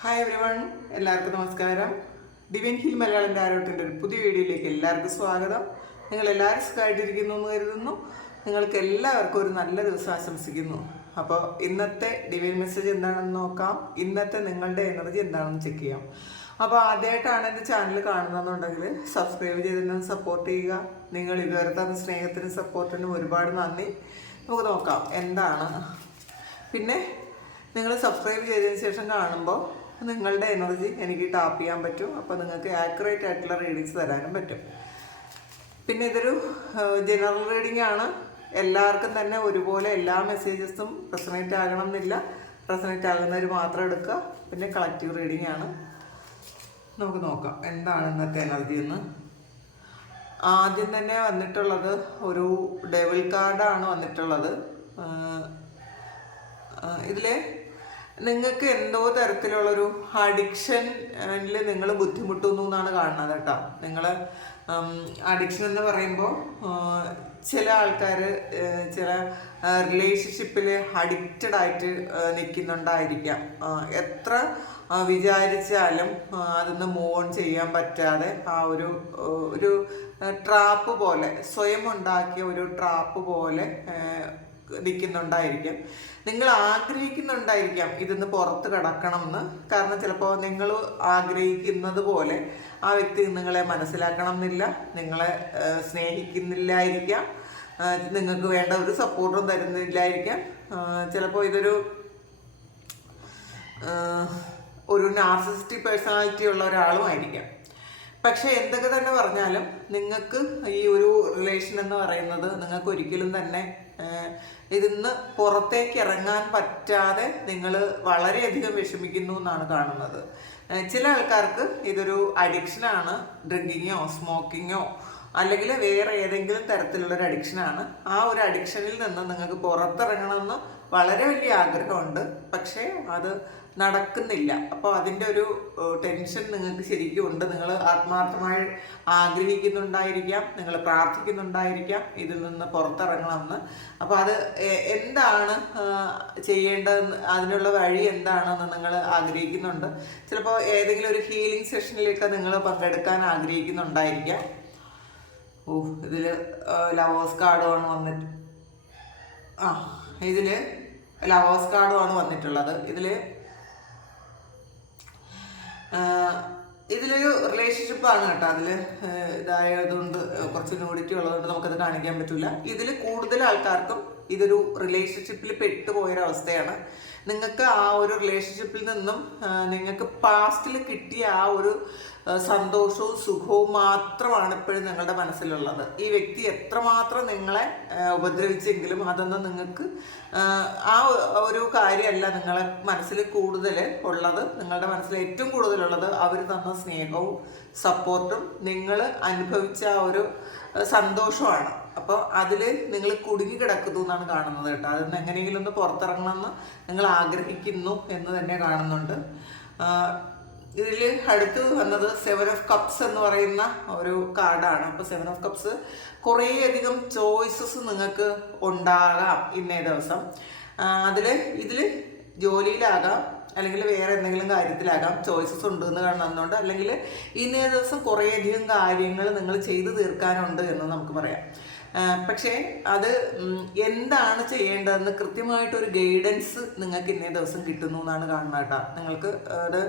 Hi every one, എല്ലാവർക്കും നമസ്കാരം. Divine hill Malayalam ആരോട്ടിൻ്റെ ഒരു പുതിയ വീഡിയോയിലേക്ക് എല്ലാവർക്കും സ്വാഗതം. നിങ്ങളെല്ലാവരും സുഖമായിട്ടിരിക്കുന്നു എന്ന് കരുതുന്നു. നിങ്ങൾക്ക് എല്ലാവർക്കും ഒരു നല്ല ദിവസം ആശംസിക്കുന്നു. അപ്പോൾ ഇന്നത്തെ ഡിവൈൻ മെസ്സേജ് എന്താണെന്ന് നോക്കാം. ഇന്നത്തെ നിങ്ങളുടെ എനർജി എന്താണെന്ന് ചെക്ക് ചെയ്യാം. അപ്പോൾ ആദ്യമായിട്ടാണ് എൻ്റെ ചാനൽ കാണുന്നതെന്നുണ്ടെങ്കിൽ സബ്സ്ക്രൈബ് ചെയ്തതിനും സപ്പോർട്ട് ചെയ്യുക. നിങ്ങൾ ഇതുവരെ തന്ന സ്നേഹത്തിനും സപ്പോർട്ടിനും ഒരുപാട് നന്ദി. നമുക്ക് നോക്കാം എന്താണ്. പിന്നെ നിങ്ങൾ സബ്സ്ക്രൈബ് ചെയ്തതിന് ശേഷം കാണുമ്പോൾ നിങ്ങളുടെ എനർജി എനിക്ക് ടാപ്പ് ചെയ്യാൻ പറ്റും. അപ്പോൾ നിങ്ങൾക്ക് ആക്യുറേറ്റ് ആയിട്ടുള്ള റീഡിങ്സ് തരാനും പറ്റും. പിന്നെ ഇതൊരു ജനറൽ റീഡിംഗ് ആണ്. എല്ലാവർക്കും തന്നെ ഒരുപോലെ എല്ലാ മെസ്സേജസും റെസണേറ്റ് ആകണം എന്നില്ല. റെസണേറ്റ് ആകുന്നവർ മാത്രം എടുക്കുക. പിന്നെ കളക്റ്റീവ് റീഡിംഗ് ആണ്. നമുക്ക് നോക്കാം എന്താണ് ഇന്നത്തെ എനർജി എന്ന്. ആദ്യം തന്നെ വന്നിട്ടുള്ളത് ഒരു ഡെവിൾ കാർഡാണ് വന്നിട്ടുള്ളത്. ഇതിൽ നിങ്ങൾക്ക് എന്തോ തരത്തിലുള്ളൊരു അഡിക്ഷനിൽ നിങ്ങൾ ബുദ്ധിമുട്ടുന്നു എന്നാണ് കാണുന്നത് കേട്ടോ. നിങ്ങൾ അഡിക്ഷൻ എന്ന് പറയുമ്പോൾ ചില ആൾക്കാർ ചില റിലേഷൻഷിപ്പിൽ അഡിക്റ്റഡ് ആയിട്ട് നിൽക്കുന്നുണ്ടായിരിക്കാം. എത്ര വിചാരിച്ചാലും അതിന്ന് മൂവ് ഓൺ ചെയ്യാൻ പറ്റാതെ ആ ഒരു ട്രാപ്പ് പോലെ, സ്വയം ഉണ്ടാക്കിയ ഒരു ട്രാപ്പ് പോലെ നിൽക്കുന്നുണ്ടായിരിക്കാം. നിങ്ങൾ ആഗ്രഹിക്കുന്നുണ്ടായിരിക്കാം ഇതിന്ന് പുറത്ത് കിടക്കണം എന്ന്. കാരണം ചിലപ്പോൾ നിങ്ങൾ ആഗ്രഹിക്കുന്നത് പോലെ ആ വ്യക്തി നിങ്ങളെ മനസ്സിലാക്കണം എന്നില്ല, നിങ്ങളെ സ്നേഹിക്കുന്നില്ലായിരിക്കാം, നിങ്ങൾക്ക് വേണ്ട ഒരു സപ്പോർട്ടും തരുന്നില്ലായിരിക്കാം. ചിലപ്പോൾ ഇതൊരു നാർസിസിസ്റ്റിക് പേഴ്സണാലിറ്റി ഉള്ള ഒരാളും ആയിരിക്കാം. പക്ഷെ എന്തൊക്കെ തന്നെ പറഞ്ഞാലും നിങ്ങൾക്ക് ഈ ഒരു റിലേഷൻ എന്ന് പറയുന്നത് നിങ്ങൾക്ക് ഒരിക്കലും തന്നെ ഇതിന്ന് പുറത്തേക്ക് ഇറങ്ങാൻ പറ്റാതെ നിങ്ങൾ വളരെയധികം വിഷമിക്കുന്നു എന്നാണ് കാണുന്നത്. ചില ആൾക്കാർക്ക് ഇതൊരു അഡിക്ഷനാണ്. ഡ്രിങ്കിങ്ങോ സ്മോക്കിങ്ങോ അല്ലെങ്കിൽ വേറെ ഏതെങ്കിലും തരത്തിലുള്ളൊരു അഡിക്ഷനാണ്. ആ ഒരു അഡിക്ഷനിൽ നിന്ന് നിങ്ങൾക്ക് പുറത്തിറങ്ങണമെന്ന് വളരെ വലിയ ആഗ്രഹമുണ്ട്. പക്ഷേ അത് നടക്കുന്നില്ല. അപ്പോൾ അതിൻ്റെ ഒരു ടെൻഷൻ നിങ്ങൾക്ക് ശരിക്കും ഉണ്ട്. നിങ്ങൾ ആത്മാർത്ഥമായി ആഗ്രഹിക്കുന്നുണ്ടായിരിക്കാം, നിങ്ങൾ പ്രാർത്ഥിക്കുന്നുണ്ടായിരിക്കാം ഇതിൽ നിന്ന് പുറത്തിറങ്ങണമെന്ന്. അപ്പോൾ അത് എന്താണ് ചെയ്യേണ്ടതെന്ന്, അതിനുള്ള വഴി എന്താണെന്ന് നിങ്ങൾ ആഗ്രഹിക്കുന്നുണ്ട്. ചിലപ്പോൾ ഏതെങ്കിലും ഒരു ഹീലിംഗ് സെഷനിലേക്ക് നിങ്ങൾ പങ്കെടുക്കാൻ ആഗ്രഹിക്കുന്നുണ്ടായിരിക്കാം. ഇതിൽ ലവേഴ്സ് കാർഡുമാണ് വന്നിട്ട് ഇതിൽ ലവേഴ്സ് കാർഡുമാണ് വന്നിട്ടുള്ളത്. ഇതിലൊരു റിലേഷൻഷിപ്പാണ് കേട്ടോ. അതിൽ ഇതായതുകൊണ്ട് കുറച്ച് ന്യൂഡിറ്റി ഉള്ളതുകൊണ്ട് നമുക്കത് കാണിക്കാൻ പറ്റില്ല. ഇതിൽ കൂടുതൽ ആൾക്കാർക്കും ഇതൊരു റിലേഷൻഷിപ്പിൽ പെട്ടുപോയൊരവസ്ഥയാണ്. നിങ്ങൾക്ക് ആ ഒരു റിലേഷൻഷിപ്പിൽ നിന്നും നിങ്ങൾക്ക് പാസ്റ്റിൽ കിട്ടിയ ആ ഒരു സന്തോഷവും സുഖവും മാത്രമാണ് ഇപ്പോഴും നിങ്ങളുടെ മനസ്സിലുള്ളത്. ഈ വ്യക്തി എത്രമാത്രം നിങ്ങളെ ഉപദ്രവിച്ചെങ്കിലും അതൊന്നും നിങ്ങൾക്ക് ആ ഒരു കാര്യമല്ല നിങ്ങളെ മനസ്സിൽ കൂടുതൽ ഉള്ളത്. നിങ്ങളുടെ മനസ്സിൽ ഏറ്റവും കൂടുതലുള്ളത് അവർ തന്ന സ്നേഹവും സപ്പോർട്ടും നിങ്ങൾ അനുഭവിച്ച ആ ഒരു സന്തോഷമാണ്. അപ്പോൾ അതിൽ നിങ്ങൾ കുടുങ്ങി കിടക്കുന്നു എന്നാണ് കാണുന്നത് കേട്ടോ. അതിന് എങ്ങനെയെങ്കിലും ഒന്ന് പുറത്തിറങ്ങണമെന്ന് നിങ്ങൾ ആഗ്രഹിക്കുന്നു എന്ന് തന്നെ കാണുന്നുണ്ട്. ഇതിൽ അടുത്ത് വന്നത് 7 ഓഫ് കപ്സ് എന്ന് പറയുന്ന ഒരു കാർഡാണ്. അപ്പോൾ 7 ഓഫ് കപ്സ് കുറേയധികം ചോയ്സസ് നിങ്ങൾക്ക് ഉണ്ടാകാം ഇന്നേ ദിവസം. ഇതിൽ ജോലിയിലാകാം അല്ലെങ്കിൽ വേറെ എന്തെങ്കിലും കാര്യത്തിലാകാം ചോയ്സസ് ഉണ്ട് എന്ന് കാണുന്നുണ്ട്. അല്ലെങ്കിൽ ഇന്നേ ദിവസം കുറേയധികം കാര്യങ്ങൾ നിങ്ങൾ ചെയ്തു തീർക്കാനുണ്ട് എന്ന് നമുക്ക് പറയാം. പക്ഷേ അത് എന്താണ് ചെയ്യേണ്ടതെന്ന് കൃത്യമായിട്ടൊരു ഗൈഡൻസ് നിങ്ങൾക്ക് ഇന്നേ ദിവസം കിട്ടുന്നു എന്നാണ് കാണുന്നത് കേട്ടോ. നിങ്ങൾക്ക് അത്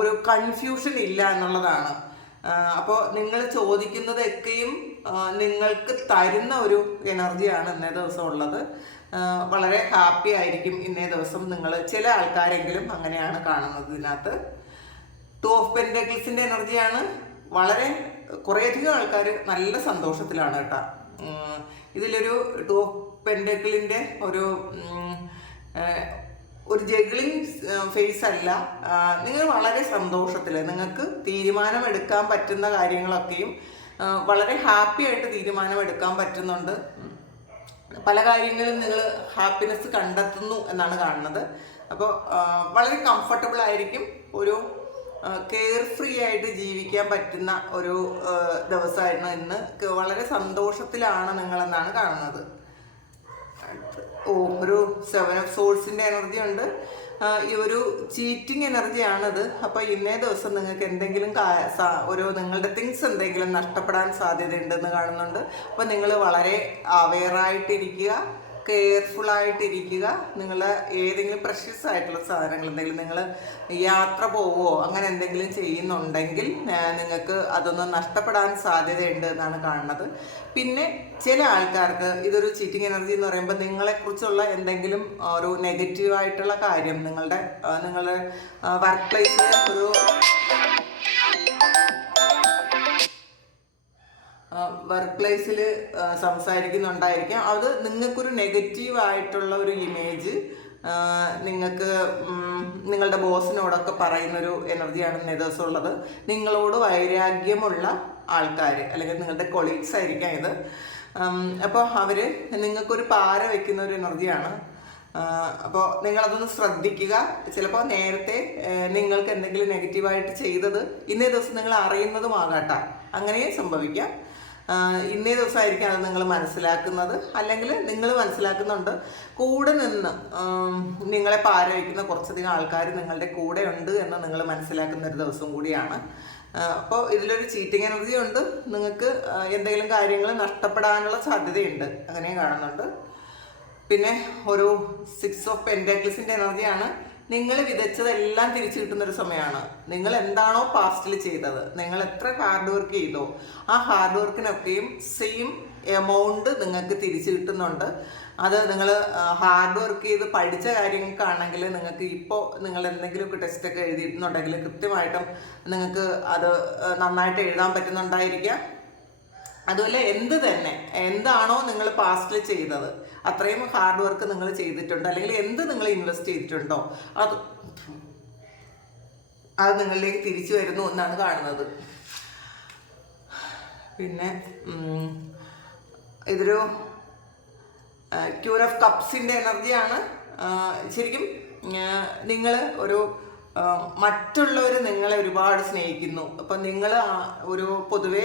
ഒരു കൺഫ്യൂഷൻ ഇല്ല എന്നുള്ളതാണ്. അപ്പോൾ നിങ്ങൾ ചോദിക്കുന്നതൊക്കെയും നിങ്ങൾക്ക് തരുന്ന ഒരു എനർജിയാണ് ഇന്നേ ദിവസം ഉള്ളത്. വളരെ ഹാപ്പി ആയിരിക്കും ഇന്നേ ദിവസം നിങ്ങൾ. ചില ആൾക്കാരെങ്കിലും അങ്ങനെയാണ് കാണുന്നത് ഇതിനകത്ത്. 2 ഓഫ് പെന്റക്കിൾസിൻ്റെ എനർജിയാണ്. വളരെ കുറേയധികം ആൾക്കാർ നല്ല സന്തോഷത്തിലാണ് കേട്ടോ. ഇതിലൊരു 2 ഓഫ് പെന്റക്കിളിൻ്റെ ഒരു ജഗ്ലിംഗ് ഫേസ് അല്ല. നിങ്ങൾ വളരെ സന്തോഷത്തിൽ നിങ്ങൾക്ക് തീരുമാനമെടുക്കാൻ പറ്റുന്ന കാര്യങ്ങളൊക്കെയും വളരെ ഹാപ്പി ആയിട്ട് തീരുമാനമെടുക്കാൻ പറ്റുന്നുണ്ട്. പല കാര്യങ്ങളും നിങ്ങൾ ഹാപ്പിനെസ് കണ്ടെത്തുന്നു എന്നാണ് കാണുന്നത്. അപ്പോൾ വളരെ കംഫർട്ടബിൾ ആയിരിക്കും. ഒരു കെയർ ഫ്രീ ആയിട്ട് ജീവിക്കാൻ പറ്റുന്ന ഒരു ദിവസമായിരുന്നു ഇന്ന്. വളരെ സന്തോഷത്തിലാണ് നിങ്ങളെന്നാണ് കാണുന്നത്. ഒരു 7 ഓഫ് സോൾസിൻ്റെ എനർജി ഉണ്ട്. ഈ ഒരു ചീറ്റിംഗ് എനർജിയാണിത്. അപ്പോൾ ഇന്നേ ദിവസം നിങ്ങൾക്ക് എന്തെങ്കിലും ഒരു നിങ്ങളുടെ തിങ്സ് എന്തെങ്കിലും നഷ്ടപ്പെടാൻ സാധ്യതയുണ്ടെന്ന് കാണുന്നുണ്ട്. അപ്പോൾ നിങ്ങൾ വളരെ അവെയറായിട്ടിരിക്കുക, കെയർഫുള്ളായിട്ടിരിക്കുക. നിങ്ങൾ ഏതെങ്കിലും പ്രഷ്യസ് ആയിട്ടുള്ള സാധനങ്ങൾ എന്തെങ്കിലും നിങ്ങൾ യാത്ര പോവുമോ അങ്ങനെ എന്തെങ്കിലും ചെയ്യുന്നുണ്ടെങ്കിൽ നിങ്ങൾക്ക് അതൊന്നും നഷ്ടപ്പെടാൻ സാധ്യതയുണ്ട് എന്നാണ് കാണുന്നത്. പിന്നെ ചില ആൾക്കാർക്ക് ഇതൊരു ചീറ്റിംഗ് എനർജി എന്ന് പറയുമ്പോൾ നിങ്ങളെക്കുറിച്ചുള്ള എന്തെങ്കിലും ഒരു നെഗറ്റീവായിട്ടുള്ള കാര്യം നിങ്ങളുടെ വർക്ക് പ്ലേസിൽ ഒരു വർക്ക് പ്ലേസിൽ സംസാരിക്കുന്നുണ്ടായിരിക്കാം. അത് നിങ്ങൾക്കൊരു നെഗറ്റീവായിട്ടുള്ള ഒരു ഇമേജ് നിങ്ങൾക്ക് നിങ്ങളുടെ ബോസിനോടൊക്കെ പറയുന്നൊരു എനർജിയാണ് ഇന്നേ ദിവസം ഉള്ളത്. നിങ്ങളോട് വൈരാഗ്യമുള്ള ആൾക്കാർ അല്ലെങ്കിൽ നിങ്ങളുടെ കൊളീഗ്സ് ആയിരിക്കാം ഇത്. അപ്പോൾ അവർ നിങ്ങൾക്കൊരു പാര വയ്ക്കുന്ന ഒരു എനർജിയാണ്. അപ്പോൾ നിങ്ങളതൊന്ന് ശ്രദ്ധിക്കുക. ചിലപ്പോൾ നേരത്തെ നിങ്ങൾക്ക് എന്തെങ്കിലും നെഗറ്റീവായിട്ട് ചെയ്തത് ഇന്നേ ദിവസം നിങ്ങൾ അറിയുന്നതുമാകാട്ടോ, അങ്ങനെയും സംഭവിക്കാം. ഇന്നേ ദിവസമായിരിക്കും അത് നിങ്ങൾ മനസ്സിലാക്കുന്നത്, അല്ലെങ്കിൽ നിങ്ങൾ മനസ്സിലാക്കുന്നുണ്ട്. കൂടെ നിന്ന് നിങ്ങളെ പാര വയ്ക്കുന്ന കുറച്ചധികം ആൾക്കാർ നിങ്ങളുടെ കൂടെ ഉണ്ട് എന്ന് നിങ്ങൾ മനസ്സിലാക്കുന്ന ഒരു ദിവസം കൂടിയാണ്. അപ്പോൾ ഇതിലൊരു ചീറ്റിംഗ് എനർജി ഉണ്ട്. നിങ്ങൾക്ക് എന്തെങ്കിലും കാര്യങ്ങൾ നഷ്ടപ്പെടാനുള്ള സാധ്യതയുണ്ട്, അങ്ങനെ കാണുന്നുണ്ട്. പിന്നെ ഒരു 6 ഓഫ് പെന്റാക്കിൾസിൻ്റെ എനർജിയാണ്. നിങ്ങൾ വിതച്ചതെല്ലാം തിരിച്ചു കിട്ടുന്നൊരു സമയമാണ്. നിങ്ങൾ എന്താണോ പാസ്റ്റിൽ ചെയ്തത്, നിങ്ങൾ എത്ര ഹാർഡ് വർക്ക് ചെയ്തോ ആ ഹാർഡ് വർക്കിനൊക്കെയും സെയിം എമൗണ്ട് നിങ്ങൾക്ക് തിരിച്ചു കിട്ടുന്നുണ്ട്. അത് നിങ്ങൾ ഹാർഡ് വർക്ക് ചെയ്ത് പഠിച്ച കാര്യങ്ങൾക്കാണെങ്കിൽ നിങ്ങൾക്ക് ഇപ്പോൾ നിങ്ങൾ എന്തെങ്കിലുമൊക്കെ ടെസ്റ്റൊക്കെ എഴുതിയിട്ടുണ്ടെങ്കിൽ കൃത്യമായിട്ടും നിങ്ങൾക്ക് അത് നന്നായിട്ട് എഴുതാൻ പറ്റുന്നുണ്ടായിരിക്കാം. അതുപോലെ എന്താണോ നിങ്ങൾ പാസ്റ്റിൽ ചെയ്തത് അത്രയും ഹാർഡ് വർക്ക് നിങ്ങൾ ചെയ്തിട്ടുണ്ട്, അല്ലെങ്കിൽ എന്ത് നിങ്ങൾ ഇൻവെസ്റ്റ് ചെയ്തിട്ടുണ്ടോ അത് നിങ്ങളിലേക്ക് തിരിച്ചു വരുന്നു എന്നാണ് കാണുന്നത്. പിന്നെ ഇതൊരു ക്യൂർ ഓഫ് കപ്സിൻ്റെ എനർജിയാണ്. ശരിക്കും നിങ്ങൾ മറ്റുള്ളവർ നിങ്ങളെ ഒരുപാട് സ്നേഹിക്കുന്നു. അപ്പം നിങ്ങൾ ഒരു പൊതുവെ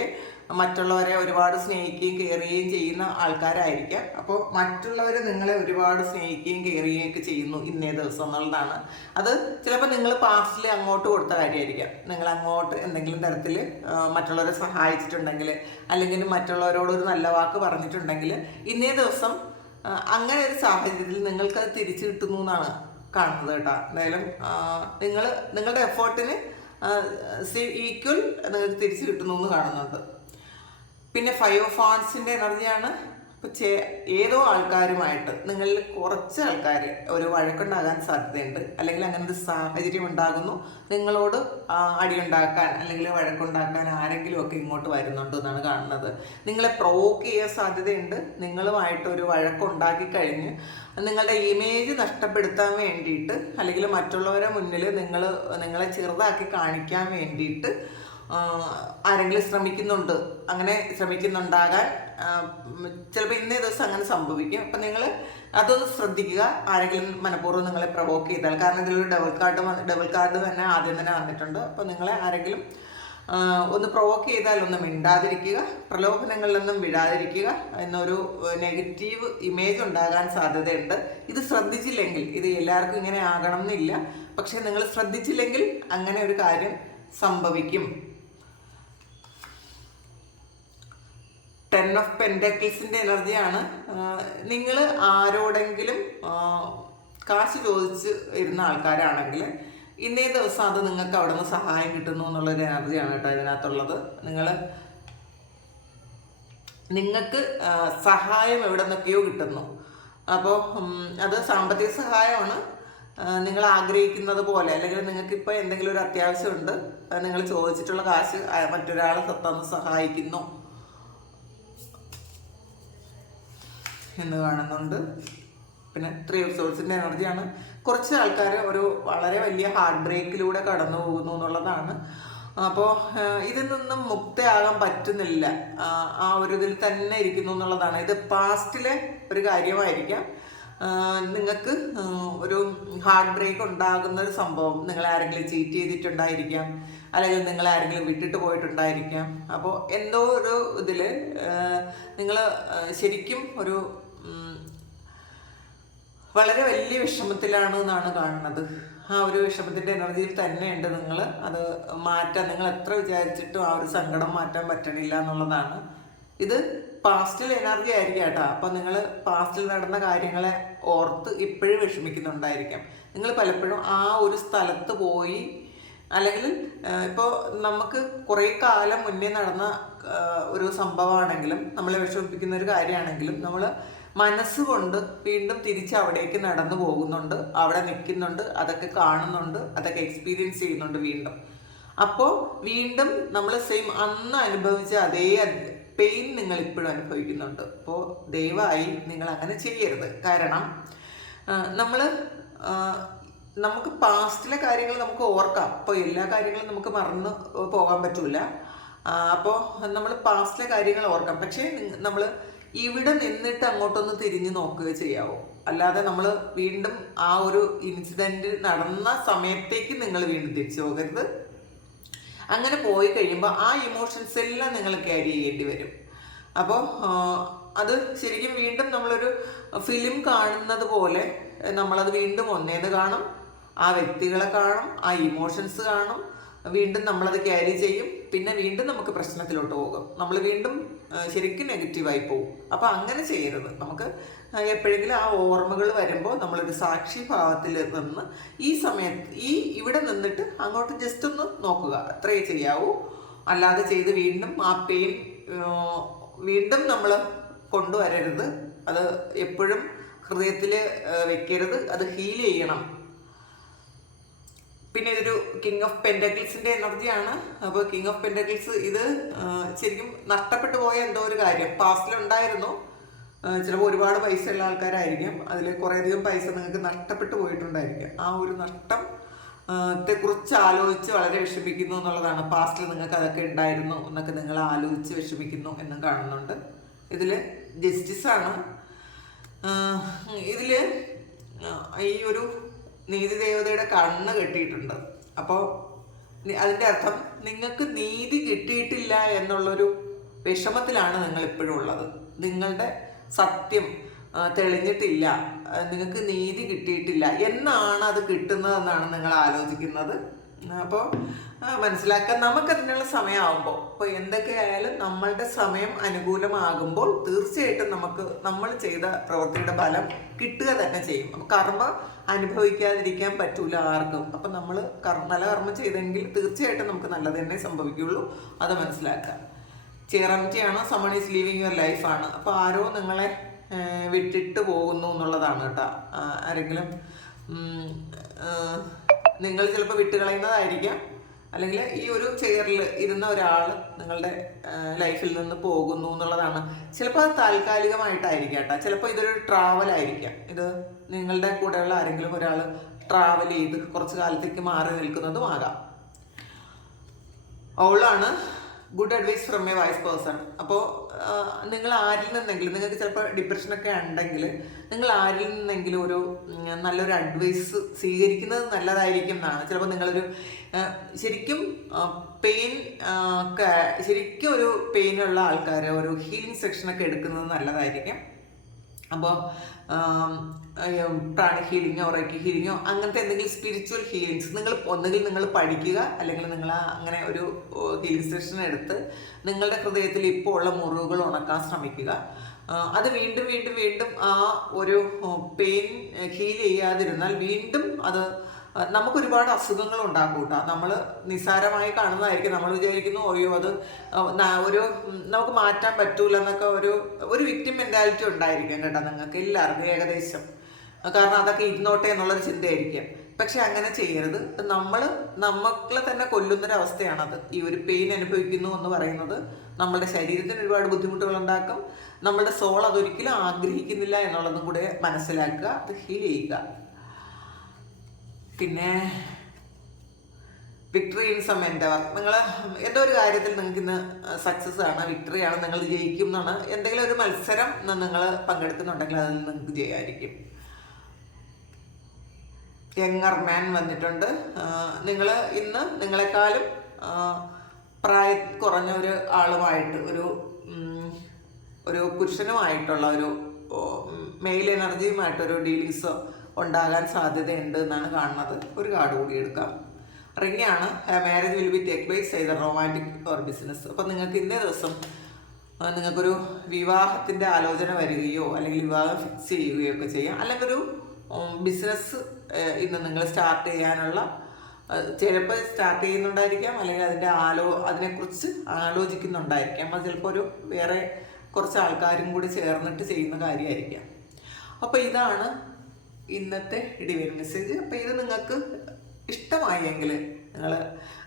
മറ്റുള്ളവരെ ഒരുപാട് സ്നേഹിക്കുകയും കെയർ ചെയ്യുകയും ചെയ്യുന്ന ആൾക്കാരായിരിക്കാം. അപ്പോൾ മറ്റുള്ളവർ നിങ്ങളെ ഒരുപാട് സ്നേഹിക്കുകയും കെയർ ചെയ്യുകയും ഒക്കെ ചെയ്യുന്നു ഇന്നേ ദിവസം എന്നുള്ളതാണ്. അത് ചിലപ്പോൾ നിങ്ങൾ പാസ്റ്റിൽ അങ്ങോട്ട് കൊടുത്ത കാര്യമായിരിക്കാം. നിങ്ങൾ അങ്ങോട്ട് എന്തെങ്കിലും തരത്തിൽ മറ്റുള്ളവരെ സഹായിച്ചിട്ടുണ്ടെങ്കിൽ, അല്ലെങ്കിൽ മറ്റുള്ളവരോടൊരു നല്ല വാക്ക് പറഞ്ഞിട്ടുണ്ടെങ്കിൽ ഇന്നേ ദിവസം അങ്ങനെ ഒരു സാഹചര്യത്തിൽ നിങ്ങൾക്കത് തിരിച്ചു കിട്ടുന്നു എന്നാണ് കാണുന്നത് കേട്ടോ. എന്തായാലും നിങ്ങളുടെ എഫേർട്ടിന് ഈക്വൽ നിങ്ങൾക്ക് തിരിച്ചു കിട്ടുന്നു എന്ന് കാണുന്നുണ്ട്. പിന്നെ 5 ഓഫ് വാൻഡ്സിൻ്റെ എനർജിയാണ്. ഇപ്പോൾ ഏതോ ആൾക്കാരുമായിട്ട് നിങ്ങളിൽ കുറച്ച് ആൾക്കാർ ഒരു വഴക്കുണ്ടാകാൻ സാധ്യതയുണ്ട്, അല്ലെങ്കിൽ അങ്ങനെ ഒരു സാഹചര്യം ഉണ്ടാകുന്നു. നിങ്ങളോട് അടിയുണ്ടാക്കാൻ അല്ലെങ്കിൽ വഴക്കുണ്ടാക്കാൻ ആരെങ്കിലും ഒക്കെ ഇങ്ങോട്ട് വരുന്നുണ്ട് എന്നാണ് കാണുന്നത്. നിങ്ങളെ പ്രൊവോക്ക് ചെയ്യാൻ സാധ്യതയുണ്ട്. നിങ്ങളുമായിട്ട് ഒരു വഴക്കുണ്ടാക്കി കഴിഞ്ഞ് നിങ്ങളുടെ ഇമേജ് നഷ്ടപ്പെടുത്താൻ വേണ്ടിയിട്ട്, അല്ലെങ്കിൽ മറ്റുള്ളവരെ മുന്നിൽ നിങ്ങളെ ചെറുതാക്കി കാണിക്കാൻ വേണ്ടിയിട്ട് ആരെങ്കിലും ശ്രമിക്കുന്നുണ്ട്. അങ്ങനെ ശ്രമിക്കുന്നുണ്ടാകാൻ ചിലപ്പോൾ ഇന്നേ ദിവസം അങ്ങനെ സംഭവിക്കും. അപ്പം നിങ്ങൾ അതൊന്ന് ശ്രദ്ധിക്കുക. ആരെങ്കിലും മനഃപൂർവ്വം നിങ്ങളെ പ്രൊവോക്ക് ചെയ്താൽ, കാരണം ഇതിലൊരു ഡബിൾ കാർഡ് തന്നെ ആദ്യം തന്നെ വന്നിട്ടുണ്ട്. അപ്പോൾ നിങ്ങളെ ആരെങ്കിലും ഒന്ന് പ്രൊവോക്ക് ചെയ്താൽ ഒന്ന് മിണ്ടാതിരിക്കുക, പ്രലോഭനങ്ങളിലൊന്നും വിടാതിരിക്കുക. എന്നൊരു നെഗറ്റീവ് ഇമേജ് ഉണ്ടാകാൻ സാധ്യതയുണ്ട്. ഇത് ശ്രദ്ധിച്ചില്ലെങ്കിൽ, ഇത് എല്ലാവർക്കും ഇങ്ങനെ ആകണം എന്നില്ല, പക്ഷെ നിങ്ങൾ ശ്രദ്ധിച്ചില്ലെങ്കിൽ അങ്ങനെ ഒരു കാര്യം സംഭവിക്കും. 10 ഓഫ് പെന്റാക്കിൾസിൻ്റെ എനർജിയാണ്. നിങ്ങൾ ആരോടെങ്കിലും കാശ് ചോദിച്ച് ഇരുന്ന ആൾക്കാരാണെങ്കിൽ ഇന്നേ ദിവസം അത് നിങ്ങൾക്ക് അവിടെ നിന്ന് സഹായം കിട്ടുന്നു എന്നുള്ളൊരു എനർജിയാണ് കേട്ടോ ഇതിനകത്തുള്ളത്. നിങ്ങൾക്ക് സഹായം എവിടെ നിന്നൊക്കെയോ കിട്ടുന്നു. അപ്പോൾ അത് സാമ്പത്തിക സഹായമാണ്. നിങ്ങൾ ആഗ്രഹിക്കുന്നത് പോലെ, അല്ലെങ്കിൽ നിങ്ങൾക്കിപ്പോൾ എന്തെങ്കിലും ഒരു അത്യാവശ്യമുണ്ട്, നിങ്ങൾ ചോദിച്ചിട്ടുള്ള കാശ് മറ്റൊരാൾ തന്ന് സഹായിക്കുന്നു എന്ന് കാണുന്നുണ്ട്. പിന്നെ 3 ഓഫ് സോൾസിൻ്റെ എനർജിയാണ്. കുറച്ച് ആൾക്കാർ ഒരു വളരെ വലിയ ഹാർട്ട് ബ്രേക്കിലൂടെ കടന്നു പോകുന്നു എന്നുള്ളതാണ്. അപ്പോൾ ഇതിൽ നിന്നും മുക്തയാകാൻ പറ്റുന്നില്ല, ആ ഒരു ഇതിൽ തന്നെ ഇരിക്കുന്നു എന്നുള്ളതാണ്. ഇത് പാസ്റ്റിലെ ഒരു കാര്യമായിരിക്കാം. നിങ്ങൾക്ക് ഒരു ഹാർട്ട് ബ്രേക്ക് ഉണ്ടാകുന്ന ഒരു സംഭവം, നിങ്ങൾ ആരെങ്കിലും ചീറ്റ് ചെയ്തിട്ടുണ്ടായിരിക്കാം, അല്ലെങ്കിൽ നിങ്ങൾ ആരെങ്കിലും വിട്ടിട്ട് പോയിട്ടുണ്ടായിരിക്കാം. അപ്പോൾ എന്തോ ഒരു ഇതിൽ നിങ്ങൾ ശരിക്കും ഒരു വളരെ വലിയ വിഷമത്തിലാണ് എന്നാണ് കാണുന്നത്. ആ ഒരു വിഷമത്തിൻ്റെ എനർജിയിൽ തന്നെയുണ്ട് നിങ്ങൾ. അത് മാറ്റാൻ നിങ്ങൾ എത്ര വിചാരിച്ചിട്ടും ആ ഒരു സങ്കടം മാറ്റാൻ പറ്റണില്ല എന്നുള്ളതാണ്. ഇത് പാസ്റ്റിൽ എനർജി ആയിരിക്കും കേട്ടോ. അപ്പം നിങ്ങൾ പാസ്റ്റിൽ നടന്ന കാര്യങ്ങളെ ഓർത്ത് ഇപ്പോഴും വിഷമിക്കുന്നുണ്ടായിരിക്കാം. നിങ്ങൾ പലപ്പോഴും ആ ഒരു സ്ഥലത്ത് പോയി, അല്ലെങ്കിൽ ഇപ്പോൾ നമുക്ക് കുറേ കാലം മുന്നേ നടന്ന ഒരു സംഭവമാണെങ്കിലും നമ്മളെ വിഷമിപ്പിക്കുന്ന ഒരു കാര്യമാണെങ്കിലും നമ്മൾ മനസ്സുകൊണ്ട് വീണ്ടും തിരിച്ച് അവിടേക്ക് നടന്നു പോകുന്നുണ്ട്, അവിടെ നിൽക്കുന്നുണ്ട്, അതൊക്കെ കാണുന്നുണ്ട്, അതൊക്കെ എക്സ്പീരിയൻസ് ചെയ്യുന്നുണ്ട് വീണ്ടും. അപ്പോൾ വീണ്ടും നമ്മൾ സെയിം അന്ന് അനുഭവിച്ച അതേ പെയിൻ നിങ്ങൾ ഇപ്പോഴും അനുഭവിക്കുന്നുണ്ട്. അപ്പോൾ ദയവായി നിങ്ങൾ അങ്ങനെ ചെയ്യരുത്. കാരണം നമുക്ക് പാസ്റ്റിലെ കാര്യങ്ങൾ നമുക്ക് ഓർക്കാം. അപ്പോൾ എല്ലാ കാര്യങ്ങളും നമുക്ക് മറന്ന് പോകാൻ പറ്റൂല. അപ്പോൾ നമ്മൾ പാസ്റ്റിലെ കാര്യങ്ങൾ ഓർക്കാം. പക്ഷേ നമ്മൾ ഇവിടെ നിന്നിട്ട് അങ്ങോട്ടൊന്ന് തിരിഞ്ഞു നോക്കുക ചെയ്യാവോ. അല്ലാതെ നമ്മൾ വീണ്ടും ആ ഒരു ഇൻസിഡൻറ്റ് നടന്ന സമയത്തേക്ക് നിങ്ങൾ വീണ്ടും തിരിച്ചു പോകരുത്. അങ്ങനെ പോയി കഴിയുമ്പോൾ ആ ഇമോഷൻസ് എല്ലാം നിങ്ങൾ ക്യാരി ചെയ്യേണ്ടി വരും. അപ്പോൾ അത് ശരിക്കും വീണ്ടും നമ്മളൊരു ഫിലിം കാണുന്നത് പോലെ നമ്മളത് വീണ്ടും ഒന്നേന്ന് കാണും, ആ വ്യക്തികളെ കാണും, ആ ഇമോഷൻസ് കാണും, വീണ്ടും നമ്മളത് ക്യാരി ചെയ്യും, പിന്നെ വീണ്ടും നമുക്ക് പ്രശ്നത്തിലോട്ട് പോകും, നമ്മൾ വീണ്ടും ശരിക്കും നെഗറ്റീവായി പോകും. അപ്പോൾ അങ്ങനെ ചെയ്യരുത്. നമുക്ക് എപ്പോഴെങ്കിലും ആ ഓർമ്മകൾ വരുമ്പോൾ നമ്മളൊരു സാക്ഷി ഭാവത്തിൽ നിന്ന് ഈ സമയത്ത് ഇവിടെ നിന്നിട്ട് അങ്ങോട്ട് ജസ്റ്റ് ഒന്ന് നോക്കുക, അത്രയേ ചെയ്യാവൂ. അല്ലാതെ ചെയ്ത് വീണ്ടും ആ പെയിൻ വീണ്ടും നമ്മൾ കൊണ്ടുവരരുത്. അത് എപ്പോഴും ഹൃദയത്തിൽ വെക്കരുത്. അത് ഹീൽ ചെയ്യണം. പിന്നെ ഇതൊരു കിങ് ഓഫ് പെൻറ്റക്കിൾസിൻ്റെ എനർജിയാണ്. അപ്പോൾ കിങ് ഓഫ് പെൻറ്റക്കിൾസ് ഇത് ശരിക്കും നഷ്ടപ്പെട്ടു പോയ എന്തോ ഒരു കാര്യം പാസ്റ്റിലുണ്ടായിരുന്നു. ചിലപ്പോൾ ഒരുപാട് പൈസ ഉള്ള ആൾക്കാരായിരിക്കും, അതിൽ കുറേയധികം പൈസ നിങ്ങൾക്ക് നഷ്ടപ്പെട്ടു പോയിട്ടുണ്ടായിരിക്കും. ആ ഒരു നഷ്ടം ത്തെക്കുറിച്ച് ആലോചിച്ച് വളരെ വിഷമിക്കുന്നു എന്നുള്ളതാണ്. പാസ്റ്റിൽ നിങ്ങൾക്ക് അതൊക്കെ ഉണ്ടായിരുന്നു എന്നൊക്കെ നിങ്ങൾ ആലോചിച്ച് വിഷമിക്കുന്നു എന്നും കാണുന്നുണ്ട്. ഇതിൽ ജസ്റ്റിസാണ്. ഇതിൽ ഈ ഒരു നീതിദേവതയുടെ കണ്ണ് കെട്ടിയിട്ടുണ്ട്. അപ്പോൾ അതിൻ്റെ അർത്ഥം നിങ്ങൾക്ക് നീതി കിട്ടിയിട്ടില്ല എന്നുള്ളൊരു വിഷമത്തിലാണ് നിങ്ങൾ ഇപ്പോഴും ഉള്ളത്. നിങ്ങളുടെ സത്യം തെളിഞ്ഞിട്ടില്ല, നിങ്ങൾക്ക് നീതി കിട്ടിയിട്ടില്ല. എന്നാണ് അത് കിട്ടുന്നതെന്നാണ് നിങ്ങൾ ആലോചിക്കുന്നത്. അപ്പോൾ മനസ്സിലാക്കാൻ നമുക്കതിനുള്ള സമയമാകുമ്പോൾ, ഇപ്പോൾ എന്തൊക്കെയായാലും നമ്മളുടെ സമയം അനുകൂലമാകുമ്പോൾ തീർച്ചയായിട്ടും നമ്മൾ ചെയ്ത പ്രവൃത്തിയുടെ ഫലം കിട്ടുക തന്നെ ചെയ്യും. അപ്പോൾ കർമ്മ അനുഭവിക്കാതിരിക്കാൻ പറ്റൂല ആർക്കും. അപ്പം നമ്മൾ നല്ല കർമ്മം ചെയ്തെങ്കിൽ തീർച്ചയായിട്ടും നമുക്ക് നല്ലത് തന്നെ സംഭവിക്കുള്ളൂ. അത് മനസ്സിലാക്കുക. ചിറംറ്റിയാണ്, സമൺ ഈസ് ലീവിങ് യുവർ ലൈഫാണ്. അപ്പോൾ ആരോ നിങ്ങളെ വിട്ടിട്ട് പോകുന്നു എന്നുള്ളതാണ് കേട്ടോ. ആരെങ്കിലും നിങ്ങൾ ചിലപ്പോൾ വിട്ടുകളയുന്നതായിരിക്കാം, അല്ലെങ്കിൽ ഈ ഒരു ചെയറിൽ ഇരുന്ന ഒരാൾ നിങ്ങളുടെ ലൈഫിൽ നിന്ന് പോകുന്നു എന്നുള്ളതാണ്. ചിലപ്പോൾ അത് താൽക്കാലികമായിട്ടായിരിക്കാം കേട്ടോ. ചിലപ്പോൾ ഇതൊരു ട്രാവലായിരിക്കാം. ഇത് നിങ്ങളുടെ കൂടെയുള്ള ആരെങ്കിലും ഒരാൾ ട്രാവൽ ചെയ്ത് കുറച്ച് കാലത്തേക്ക് മാറി നിൽക്കുന്നതും ആകാം. അവളാണ് good advice from a wise person. അപ്പോൾ നിങ്ങൾ ആരിൽ നിന്നെങ്കിലും, നിങ്ങൾക്ക് ചിലപ്പോൾ ഡിപ്രഷനൊക്കെ ഉണ്ടെങ്കിൽ നിങ്ങൾ ആരിൽ നിന്നെങ്കിലും ഒരു നല്ലൊരു അഡ്വൈസ് സ്വീകരിക്കുന്നത് നല്ലതായിരിക്കും എന്നാണ്. ചിലപ്പോൾ നിങ്ങളൊരു ശരിക്കും ശരിക്കും ഒരു പെയിനുള്ള ആൾക്കാർ ഒരു ഹീലിംഗ് സെക്ഷനൊക്കെ എടുക്കുന്നത് നല്ലതായിരിക്കും. അപ്പോൾ പ്രാണി ഹീലിങ്ങോ റേക്കി ഹീലിങ്ങോ അങ്ങനത്തെ എന്തെങ്കിലും സ്പിരിച്വൽ ഹീലിങ്സ് ഒന്നുകിൽ നിങ്ങൾ പഠിക്കുക, അല്ലെങ്കിൽ നിങ്ങൾ അങ്ങനെ ഒരു ഹീലിംഗ് സെഷൻ എടുത്ത് നിങ്ങളുടെ ഹൃദയത്തിൽ ഇപ്പോൾ ഉള്ള മുറിവുകൾ ഉണക്കാൻ ശ്രമിക്കുക. അത് വീണ്ടും വീണ്ടും വീണ്ടും ആ ഒരു പെയിൻ ഹീൽ ചെയ്യാതിരുന്നാൽ വീണ്ടും അത് നമുക്കൊരുപാട് അസുഖങ്ങൾ ഉണ്ടാക്കും കേട്ടോ. നമ്മൾ നിസ്സാരമായി കാണുന്നതായിരിക്കും. നമ്മൾ വിചാരിക്കുന്നു അയ്യോ അത് നമുക്ക് മാറ്റാൻ പറ്റൂല എന്നൊക്കെ ഒരു വിക്ടിം മെൻറ്റാലിറ്റി ഉണ്ടായിരിക്കും കേട്ടോ നിങ്ങൾക്ക് എല്ലാവർക്കും ഏകദേശം. കാരണം അതൊക്കെ ഇരുന്നോട്ടെ എന്നുള്ളൊരു ചിന്തയായിരിക്കും. പക്ഷെ അങ്ങനെ ചെയ്യരുത്. നമ്മളെ തന്നെ കൊല്ലുന്നൊരവസ്ഥയാണത്. ഈ ഒരു പെയിൻ അനുഭവിക്കുന്നു എന്ന് പറയുന്നത് നമ്മളുടെ ശരീരത്തിന് ഒരുപാട് ബുദ്ധിമുട്ടുകൾ ഉണ്ടാക്കും. നമ്മളുടെ സോൾ അതൊരിക്കലും ആഗ്രഹിക്കുന്നില്ല എന്നുള്ളതും കൂടെ മനസ്സിലാക്കുക. അത് ഹീൽ ചെയ്യുക. പിന്നെ വിക്ടറി ഇൻ സം എൻഡവർ. നിങ്ങൾ എന്തോ ഒരു കാര്യത്തിൽ നിങ്ങൾക്ക് ഇന്ന് സക്സസ് ആണ്, വിക്ടറി ആണ്, നിങ്ങൾ ജയിക്കും എന്നാണ്. എന്തെങ്കിലും ഒരു മത്സരം നിങ്ങൾ പങ്കെടുക്കുന്നുണ്ടെങ്കിൽ അതിൽ നിങ്ങൾക്ക് ജയമായിരിക്കും. യങ്ങർ മാൻ വന്നിട്ടുണ്ട്. നിങ്ങൾ ഇന്ന് നിങ്ങളെക്കാളും പ്രായം കുറഞ്ഞ ഒരു ആളുമായിട്ട് ഒരു പുരുഷനുമായിട്ടുള്ള ഒരു മെയിൽ എനർജിയുമായിട്ടൊരു ഡീലിങ്സ് ഉണ്ടാകാൻ സാധ്യതയുണ്ട് എന്നാണ് കാണുന്നത്. ഒരു കാർഡ് കൂടി എടുക്കാം. റിംഗ് ആണ്. Marriage will be take place ചെയ്ത റൊമാൻറ്റിക് ഓർ ബിസിനസ്. അപ്പം നിങ്ങൾക്ക് ഇന്നേ ദിവസം നിങ്ങൾക്കൊരു വിവാഹത്തിൻ്റെ ആലോചന വരികയോ അല്ലെങ്കിൽ വിവാഹം ഫിക്സ് ചെയ്യുകയോ ഒക്കെ ചെയ്യാം. അല്ലെങ്കിൽ ഒരു ബിസിനസ് ഇന്ന് നിങ്ങൾ സ്റ്റാർട്ട് ചെയ്യാനുള്ള, ചിലപ്പോൾ സ്റ്റാർട്ട് ചെയ്യുന്നുണ്ടായിരിക്കാം, അല്ലെങ്കിൽ അതിനെക്കുറിച്ച് ആലോചിക്കുന്നുണ്ടായിരിക്കാം. അത് ചിലപ്പോൾ വേറെ കുറച്ച് ആൾക്കാരും കൂടി ചേർന്നിട്ട് ചെയ്യുന്ന കാര്യമായിരിക്കാം. അപ്പോൾ ഇതാണ് ഇന്നത്തെ ഡിവൈൻ മെസ്സേജ്. അപ്പോൾ ഇത് നിങ്ങൾക്ക് ഇഷ്ടമായെങ്കിൽ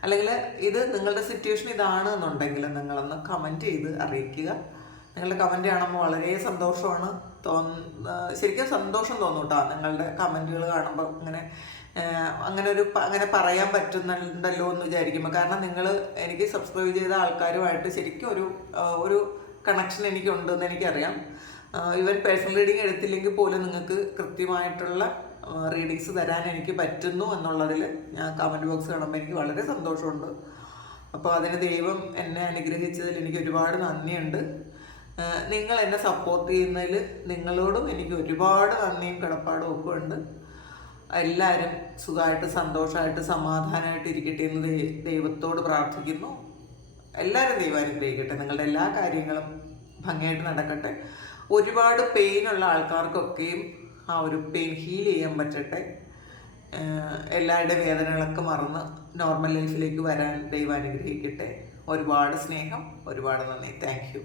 അല്ലെങ്കിൽ ഇത് നിങ്ങളുടെ സിറ്റുവേഷൻ ഇതാണ് എന്നുണ്ടെങ്കിൽ നിങ്ങളൊന്ന് കമൻറ്റ് ചെയ്ത് അറിയിക്കുക. നിങ്ങളുടെ കമൻറ്റ് കാണുമ്പോൾ വളരെ സന്തോഷമാണ് ശരിക്കും സന്തോഷം തോന്നും കേട്ടോ. നിങ്ങളുടെ കമൻറ്റുകൾ കാണുമ്പോൾ അങ്ങനെ പറയാൻ പറ്റുന്നുണ്ടല്ലോ എന്ന് വിചാരിക്കുമ്പോൾ. കാരണം നിങ്ങൾ എനിക്ക് സബ്സ്ക്രൈബ് ചെയ്ത ആൾക്കാരുമായിട്ട് ശരിക്കും ഒരു കണക്ഷൻ എനിക്കുണ്ടെന്ന് എനിക്കറിയാം. ഇവൻ പേഴ്സണൽ റീഡിങ് എടുത്തില്ലെങ്കിൽ പോലും നിങ്ങൾക്ക് കൃത്യമായിട്ടുള്ള റീഡിങ്സ് തരാൻ എനിക്ക് പറ്റുന്നു എന്നുള്ളതിൽ ഞാൻ കമൻറ്റ് ബോക്സ് കാണുമ്പോൾ എനിക്ക് വളരെ സന്തോഷമുണ്ട്. അപ്പോൾ അതിന് ദൈവം എന്നെ അനുഗ്രഹിച്ചതിൽ എനിക്ക് ഒരുപാട് നന്ദിയുണ്ട്. നിങ്ങൾ എന്നെ സപ്പോർട്ട് ചെയ്യുന്നതിൽ നിങ്ങളോടും എനിക്ക് ഒരുപാട് നന്ദിയും കടപ്പാടും ഒക്കെ ഉണ്ട്. എല്ലാവരും സുഖമായിട്ട് സന്തോഷമായിട്ട് സമാധാനമായിട്ട് ഇരിക്കട്ടെ എന്ന് ദൈവത്തോട് പ്രാർത്ഥിക്കുന്നു. എല്ലാവരും ദൈവം അനുഗ്രഹിക്കട്ടെ. നിങ്ങളുടെ എല്ലാ കാര്യങ്ങളും ഭംഗിയായിട്ട് നടക്കട്ടെ. ഒരുപാട് പെയിനുള്ള ആൾക്കാർക്കൊക്കെയും ആ ഒരു പെയിൻ ഹീൽ ചെയ്യാൻ പറ്റട്ടെ. എല്ലാവരുടെ വേദനകളൊക്കെ മറന്ന് നോർമൽ ലൈഫിലേക്ക് വരാൻ ദൈവം അനുഗ്രഹിക്കട്ടെ. ഒരുപാട് സ്നേഹം, ഒരുപാട് നന്ദി. Thank you.